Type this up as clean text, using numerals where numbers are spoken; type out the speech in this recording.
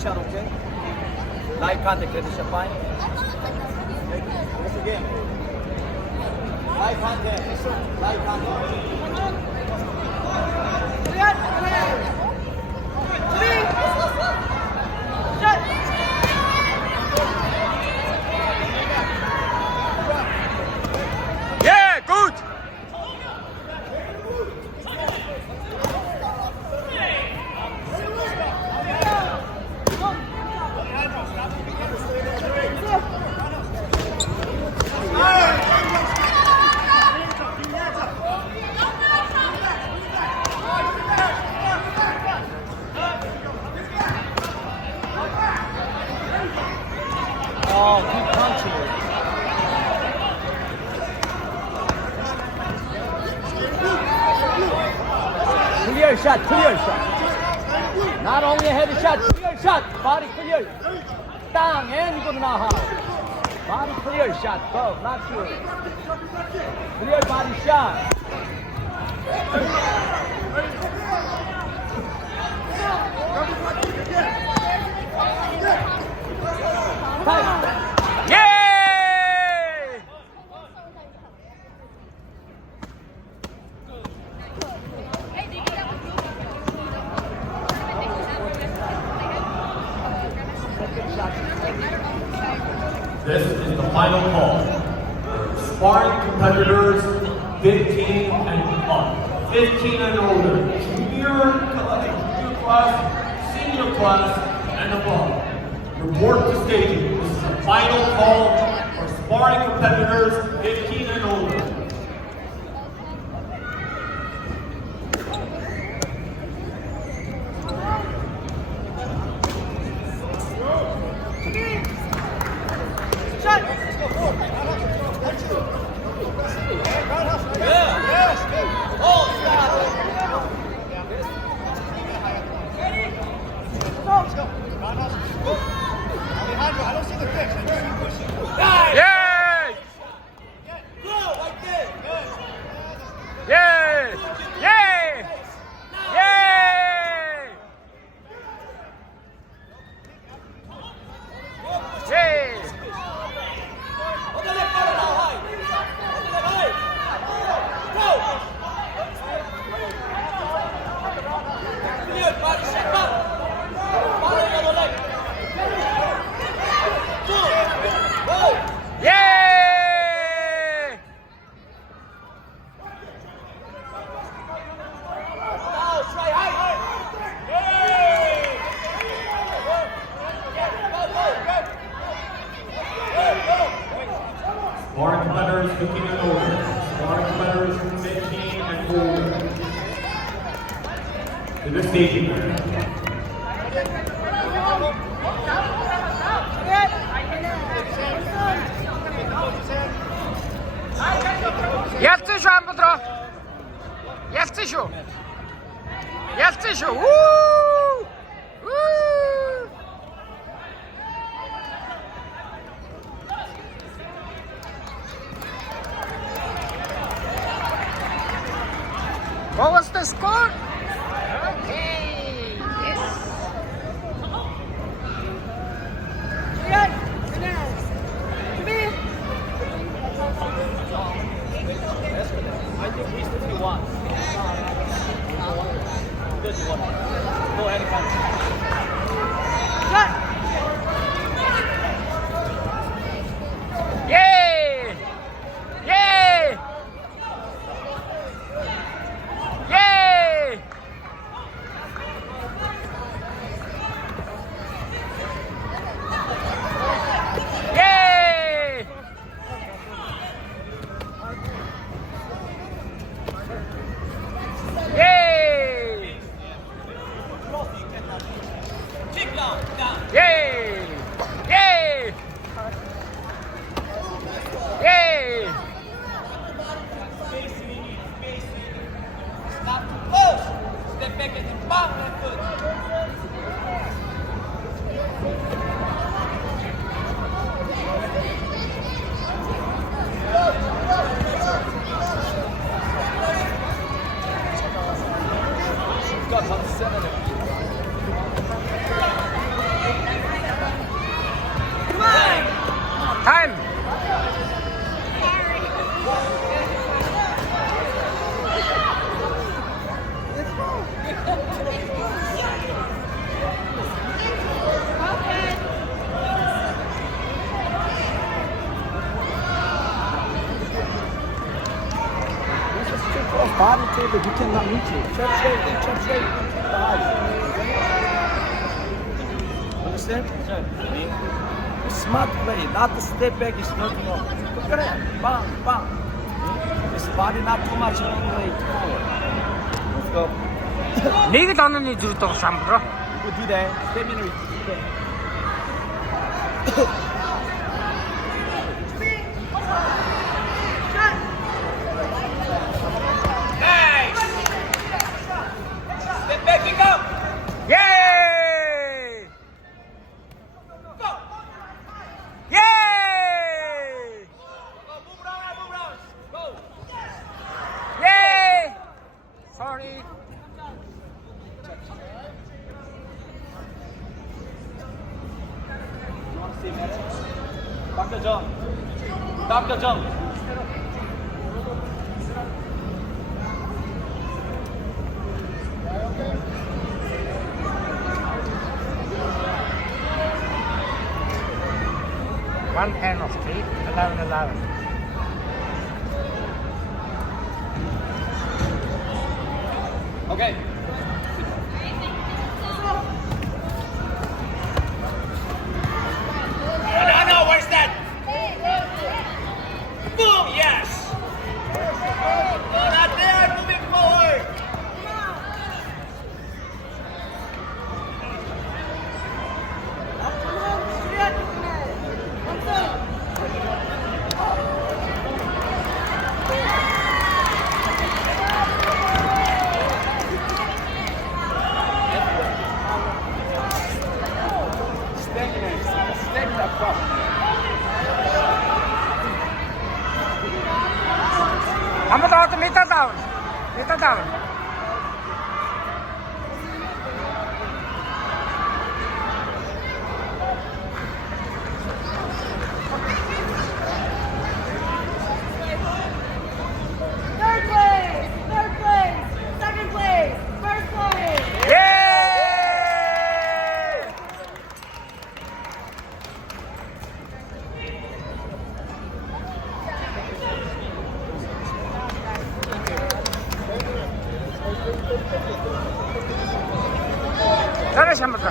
shot, okay? Light contact, credit shot, fine. Once again. Light contact. Light contact. Yeah, good. Oh, keep punching it. Clear shot, clear shot. Not only a heavy shot, clear shot. Body clear. Down and good now. Body clear shot, go, not you. Clear body shot. Yeah. This is the final call. Sparring competitors 15 and up. 15 and older. Junior class, senior class, and above. Report to staging. This is the final call for sparring competitors 15 and older. Yeah. Yeah. Yeah. Yeah. Yeah. Yeah! Sparring competitors 15 and older. Sparring competitors 15 and older. To the staging area. Jewczysiu, Ambudro! Jewczysiu! Jewczysiu! Woo! Woo! What was the score? Okay, yes. I think he's 51. Go ahead and Yeah! Yeah! Yeah! Yeah! Yay! Yay! Yay! Yay! Stop too close. Step back at the bottom of that foot. Got on the center. body table, you cannot reach it. Chop straight, thighs. Understand? It's smart play, not to step back, it's not wrong. Look at it, bang, bang. This body not too much in way forward. Let's go. Нэг л онооны зүрх самбро. You do that, stamina is okay. Step back and go! Yay! Go! Yay! Go, move around, go! Yay! Sorry. You want to see better? Dr. Jung. Dr. Jung. One hand of feet, 11. Okay. No, where's that? Boom, yes. No, not there, moving forward. Stamina problem. I'm about to meet her down. Meet her down. Third place, second place, first place. Yay! 잘하시 한번 더.